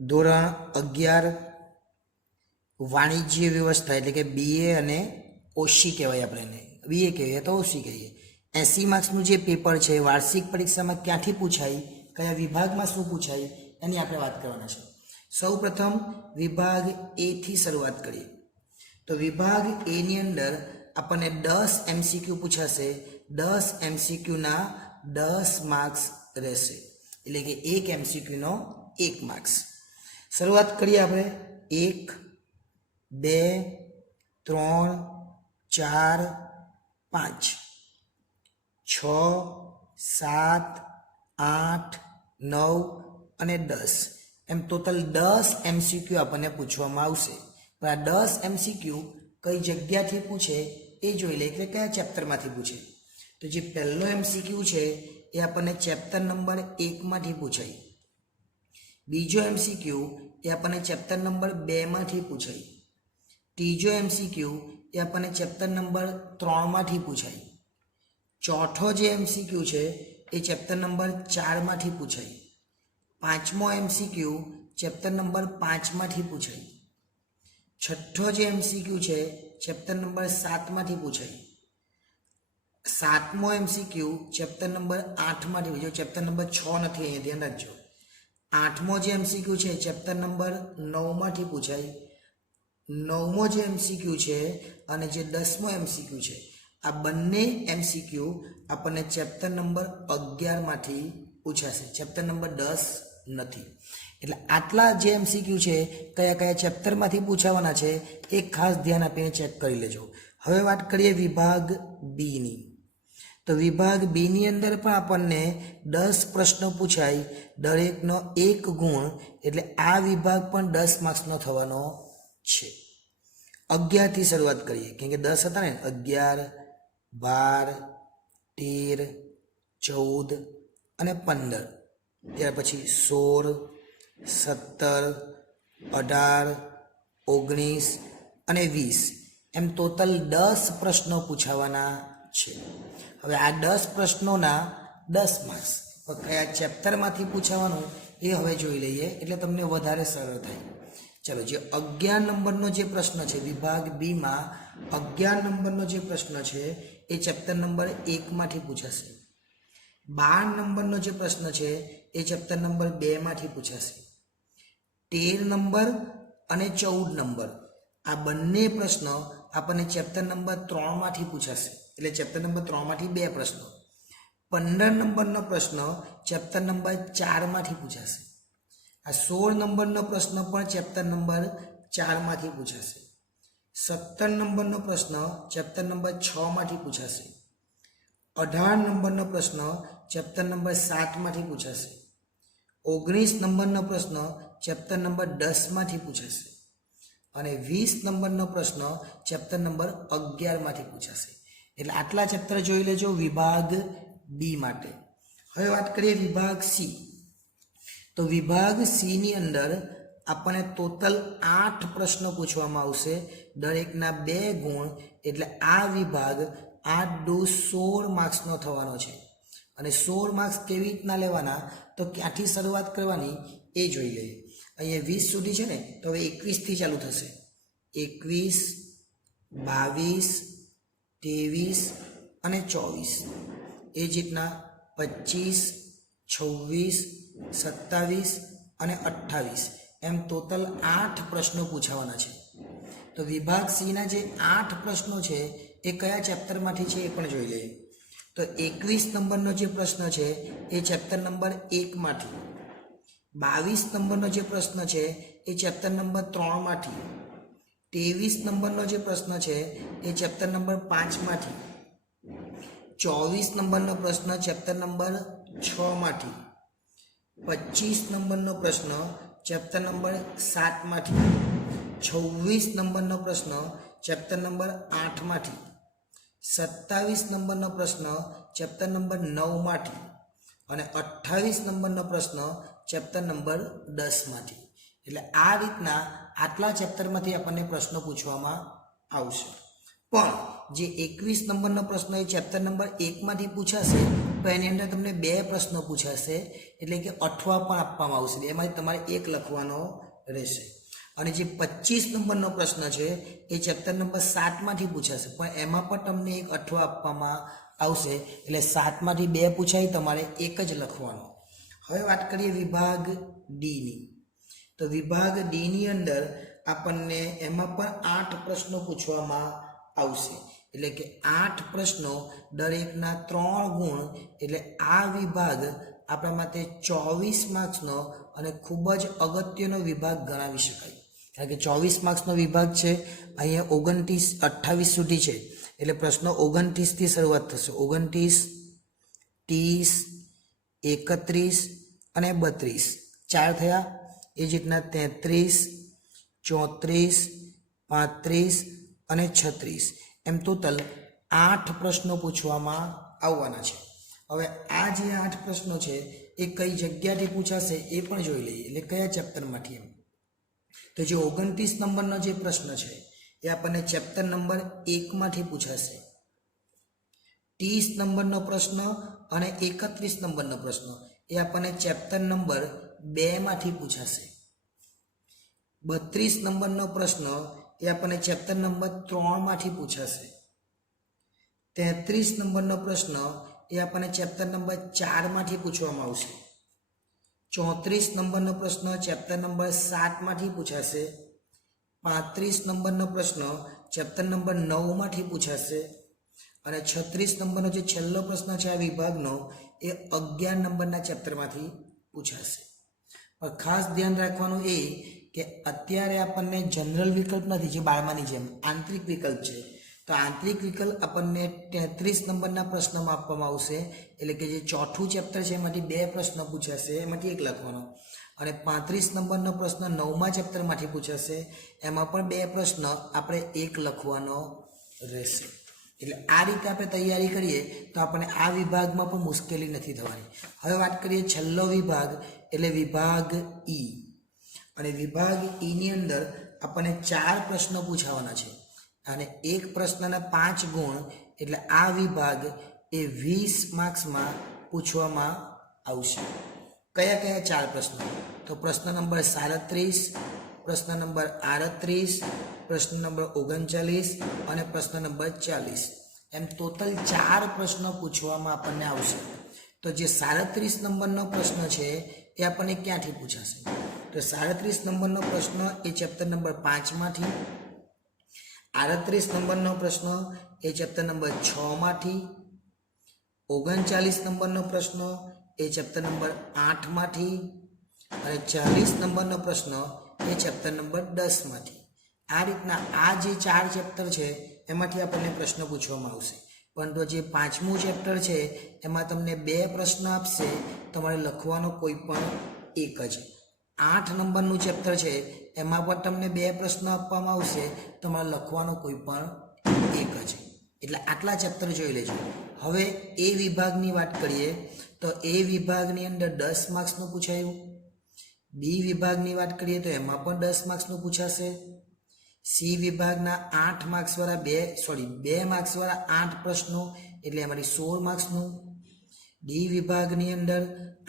ધોરણ 11 વાણિજ્ય વ્યવસ્થા એટલે કે બીએ અને ઓસી કહેવાય, આપણે એને બીએ કહીએ તો ઓસી કહીએ. 80 માર્ક્સનું જે પેપર છે વાર્ષિક પરીક્ષામાં ક્યાંથી પૂછાય, કયા વિભાગમાં શું પૂછાય એની આપણે વાત કરવાના છે. સૌ પ્રથમ વિભાગ એ થી શરૂઆત કરીએ તો વિભાગ એ ની અંદર આપણને 10 MCQ પૂછાશે. 10 MCQના 10 માર્ક્સ રહેશે, એટલે કે એક MCQનો 1 માર્ક્સ. શરૂઆત કરીએ આપણે 1 2 3 4 5 6 7 8 9 અને 10 એમ ટોટલ 10 MCQ આપણને પૂછવામાં આવશે. પણ આ 10 MCQ કઈ જગ્યાથી પૂછે એ જોઈ લે, એટલે કયા ચેપ્ટરમાંથી પૂછે. તો જે પહેલો MCQ છે એ આપણને ચેપ્ટર નંબર 1 માંથી પૂછાય. બીજો MCQ એ આપણને ચેપ્ટર નંબર 2 માંથી પૂછાય. ત્રીજો MCQ એ આપણને ચેપ્ટર નંબર 3 માંથી પૂછાય. ચોથો જે MCQ છે એ ચેપ્ટર નંબર 4 માંથી પૂછાય. પાંચમો MCQ ચેપ્ટર નંબર 5 માંથી પૂછાય. છઠ્ઠો જે MCQ છે ચેપ્ટર નંબર 7 માંથી પૂછાય. સાતમો MCQ ચેપ્ટર નંબર 8 માંથી પૂછાય. ચેપ્ટર નંબર 6 નથી, અહીંયા ધ્યાન રાખજો. આઠમો જે MCQ છે ચેપ્ટર નંબર 9 માંથી પૂછાય. નવમો જે MCQ છે અને જે 10મો MCQ છે, આ બંને MCQ આપણને ચેપ્ટર નંબર 11 માંથી પૂછાશે. ચેપ્ટર નંબર 10 નથી. એટલે આટલા જે MCQ છે કયા કયા ચેપ્ટરમાંથી પૂછાવાના છે એ ખાસ ધ્યાન આપીને ચેક કરી લેજો. હવે વાત કરીએ વિભાગ બી ની. તો વિભાગ બી ની અંદર પણ આપણને 10 પ્રશ્નો પૂછાય, દરેકનો 1 ગુણ, એટલે આ વિભાગ પણ 10 માર્ક્સનો થવાનો છે. 11 થી શરૂઆત કરીએ, કેમ કે 10 હતા ને. 11 12 13 14 અને 15, ત્યાર પછી 16 17 18 19 અને 20 એમ ટોટલ 10 પ્રશ્નો પૂછાવાના છે. હવે આ 10 પ્રશ્નોના 10 માર્ક્સ કયા ચેપ્ટરમાંથી પૂછાવાનું એ હવે જોઈ લઈએ, એટલે તમને વધારે સરળ થાય. ચલો, જે 11 નંબરનો જે પ્રશ્ન છે વિભાગ બી માં 11 નંબરનો જે પ્રશ્ન છે એ ચેપ્ટર નંબર 1 માંથી પૂછાશે. 12 નંબરનો જે પ્રશ્ન છે એ ચેપ્ટર નંબર 2 માંથી પૂછાશે. 13 નંબર અને 14 નંબર આ બંને પ્રશ્નો આપણને ચેપ્ટર નંબર 3 માંથી પૂછાશે, એટલે ચેપ્ટર નંબર 3 માંથી 2 પ્રશ્નો. 15 નંબરનો પ્રશ્ન ચેપ્ટર નંબર 4 માંથી પૂછાશે. આ 16 નંબરનો પ્રશ્ન પણ ચેપ્ટર નંબર 4 માંથી પૂછાશે. 17 નંબરનો પ્રશ્ન ચેપ્ટર નંબર 6 માંથી પૂછાશે. 18 નંબરનો પ્રશ્ન ચેપ્ટર નંબર 7 માંથી પૂછાશે. 19 નંબરનો પ્રશ્ન ચેપ્ટર નંબર 10 માંથી પૂછાશે. અને 20 નંબરનો પ્રશ્ન ચેપ્ટર નંબર 11 માંથી પૂછાશે. એટલે આટલા ચેપ્ટર જોઈ લેજો વિભાગ બી માટે. હવે વાત કરીએ વિભાગ સી. તો વિભાગ સી ની અંદર આપણને ટોટલ 8 પ્રશ્નો પૂછવામાં આવશે, દરેકના 2 ગુણ, એટલે આ વિભાગ 8 દુ 16 માર્ક્સનો થવાનો છે. અને 16 માર્ક્સ કેવી રીતના લેવાના, તો ક્યાંથી શરૂઆત કરવાની એ જોઈ લઈએ. અહીંયા 20 સુધી છે ને, તો હવે 21 થી ચાલુ થશે. 21 22 23 અને 24, એ જ રીતના 25 26 27 અને 28 એમ ટોટલ 8 પ્રશ્નો પૂછાવાના છે. તો વિભાગ સી ના જે 8 પ્રશ્નો છે એ કયા ચેપ્ટરમાંથી છે એ પણ જોઈ લઈએ. તો 21 નંબરનો જે પ્રશ્ન છે એ ચેપ્ટર નંબર 1 માંથી. 22 નંબરનો જે પ્રશ્ન છે એ ચેપ્ટર નંબર 3 માંથી. 23 નંબરનો જે પ્રશ્ન છે એ ચેપ્ટર નંબર 5 માંથી. 24 નંબરનો પ્રશ્ન ચેપ્ટર નંબર 6 માંથી. 25 નંબરનો પ્રશ્ન ચેપ્ટર નંબર 7 માંથી. 26 નંબરનો પ્રશ્ન ચેપ્ટર નંબર 8 માંથી. 27 નંબરનો પ્રશ્ન ચેપ્ટર નંબર 9 માંથી. અને 28 નંબરનો પ્રશ્ન ચેપ્ટર નંબર 10 માંથી. એટલે આ રીતના આટલા ચેપ્ટરમાંથી આપણને પ્રશ્નો પૂછવામાં આવશે. પણ જે 21 નંબરનો પ્રશ્ન એ ચેપ્ટર નંબર 1 માંથી પૂછાશે, તો એની અંદર તમને 2 પ્રશ્નો પૂછાશે, એટલે કે અઠવા પણ આપવામાં આવશે, એમાંથી તમારે એક લખવાનો રહેશે. અને જે 25 નંબરનો પ્રશ્ન છે એ ચેપ્ટર નંબર 7 માંથી પૂછાશે, પણ એમાં પણ તમને એક અઠવા આપવામાં આવશે, એટલે 7 માંથી 2 પૂછાય, તમારે એક જ લખવાનો. હવે વાત કરીએ વિભાગ ડી ની. તો વિભાગ ડી ની અંદર આપણને એમાં પણ 8 પ્રશ્નો પૂછવામાં આવશે, એટલે કે 8 પ્રશ્નો, દરેકના 3 ગુણ, એટલે આ વિભાગ આપણા માટે 24 માર્ક્સનો અને ખૂબ જ અગત્યનો વિભાગ ગણાવી શકાય. કારણ કે 24 માર્ક્સનો વિભાગ છે, અહીંયા 29, 28 સુધી છે, એટલે પ્રશ્નો 29 થી શરૂઆત થશે. 29, 30, 31 અને 32 4 થયા. એ જ રીતના 33, 34, 35 અને 36, એમ ટોટલ 8 પ્રશ્નો પૂછવામાં આવવાના છે. હવે આ જે 8 પ્રશ્નો છે એ કઈ જગ્યાથી પૂછાશે એ પણ જોઈ લઈએ, એટલે કયા ચેપ્ટરમાંથી. એમ તો જે 29 નંબરનો જે પ્રશ્ન છે એ આપણને ચેપ્ટર નંબર 1 માંથી પૂછાશે. 30 નંબરનો પ્રશ્ન અને 31 નંબરનો પ્રશ્ન એ આપણને ચેપ્ટર નંબર 2 માંથી પૂછાશે. 32 નંબરનો પ્રશ્ન એ આપણને ચેપ્ટર નંબર 3 માંથી પૂછાશે. 33 નંબરનો પ્રશ્ન એ આપણને ચેપ્ટર નંબર 4 માંથી પૂછવામાં આવશે. 34 નંબરનો પ્રશ્ન ચેપ્ટર નંબર 7 માંથી પૂછાશે. 35 નંબરનો પ્રશ્ન ચેપ્ટર નંબર 9 માંથી પૂછાશે. અને 36 નંબરનો જે છેલ્લો પ્રશ્ન છે આ વિભાગનો એ 11 નંબરના ચેપ્ટરમાંથી પૂછાશે. પણ ખાસ ધ્યાન રાખવાનું એ કે અત્યારે આપણને જનરલ વિકલ્પ નથી, જે 12માની જેમ આંતરિક વિકલ્પ છે. તો આંતરિક વિકલ્પ આપણને 33 નંબરના પ્રશ્નમાં આપવામાં આવશે, એટલે કે જે ચોથું ચેપ્ટર છે એમાંથી 2 પ્રશ્નો પૂછાશે, એમાંથી એક લખવાનો. અને 35 નંબરનો પ્રશ્ન 9મા ચેપ્ટરમાંથી પૂછાશે, એમાં પણ 2 પ્રશ્ન આપણે એક લખવાનો રહેશે. એટલે આ રીતે આપણે તૈયારી કરીએ તો આપણને આ વિભાગમાં પણ મુશ્કેલી નથી થવાની. હવે વાત કરીએ છેલ્લો વિભાગ, એટલે વિભાગ ઈ. અને વિભાગ ઈ ની અંદર આપણને 4 પ્રશ્નો પૂછાવાના છે અને એક પ્રશ્નના 5 ગુણ, એટલે આ વિભાગ એ 20 માર્ક્સમાં પૂછવામાં આવશે. કયા કયા 4 પ્રશ્નો? તો પ્રશ્ન નંબર 37, પ્રશ્ન નંબર 38, પ્રશ્ન નંબર 39 અને પ્રશ્ન નંબર 40, એમ ટોટલ 4 પ્રશ્નો પૂછવામાં આપણને આવશે. તો જે 37 નંબરનો પ્રશ્ન છે એ આપણને ક્યાંથી પૂછાશે? તો 37 નંબરનો પ્રશ્ન એ ચેપ્ટર નંબર 5 માંથી. 38 નંબરનો પ્રશ્ન એ ચેપ્ટર નંબર 6 માંથી. 39 નંબરનો પ્રશ્ન એ ચેપ્ટર નંબર 8 માંથી. અને 40 નંબરનો પ્રશ્ન એ ચેપ્ટર નંબર 10 માંથી. આ રીતના આ જે 4 ચેપ્ટર છે એમાંથી આપણને પ્રશ્ન પૂછવામાં આવશે. પરંતુ જે 5મું ચેપ્ટર છે એમાં તમને 2 પ્રશ્ન આપશે, તમારે લખવાનો કોઈ પણ એક જ. 8 નંબરનું ચેપ્ટર છે એમાં પણ તમને 2 પ્રશ્ન આપવામાં આવશે, તમારે લખવાનો કોઈ પણ એક જ. એટલે આટલા ચેપ્ટર જોઈ લેજો. હવે એ વિભાગની વાત કરીએ તો એ વિભાગની અંદર 10 માર્ક્સનું પૂછાયું. બી વિભાગની વાત કરીએ તો એમાં પણ 10 માર્ક્સનું પૂછાશે. સી વિભાગના 8 માર્ક્સવાળા 2 માર્ક્સવાળા 8 પ્રશ્નો, એટલે એમાંથી 16 માર્ક્સનું. ડી વિભાગની અંદર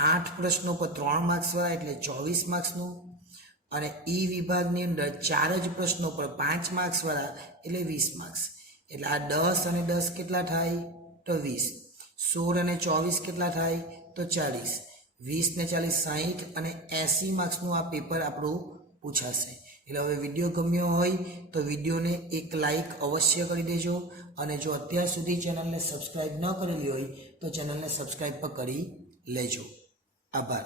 8 પ્રશ્નો પર 3 માર્ક્સવાળા, એટલે 24 માર્ક્સનું. અને ઈ વિભાગની અંદર 4 જ પ્રશ્નો પર 5 માર્ક્સવાળા, એટલે 20 માર્ક્સ. એટલે આ 10 અને 10 કેટલા થાય? તો 20. 16 અને 24 કેટલા થાય? તો 40. 20 ને 40 60 અને 80 માર્ક્સનું આ પેપર આપણું પૂછાશે. એટલે હવે વિડીયો ગમ્યો હોય તો વિડીયોને એક લાઈક અવશ્ય કરી દેજો, અને જો અત્યાર સુધી ચેનલને સબસ્ક્રાઈબ ન કરેલી હોય તો ચેનલને સબસ્ક્રાઈબ પણ કરી લેજો. આભાર.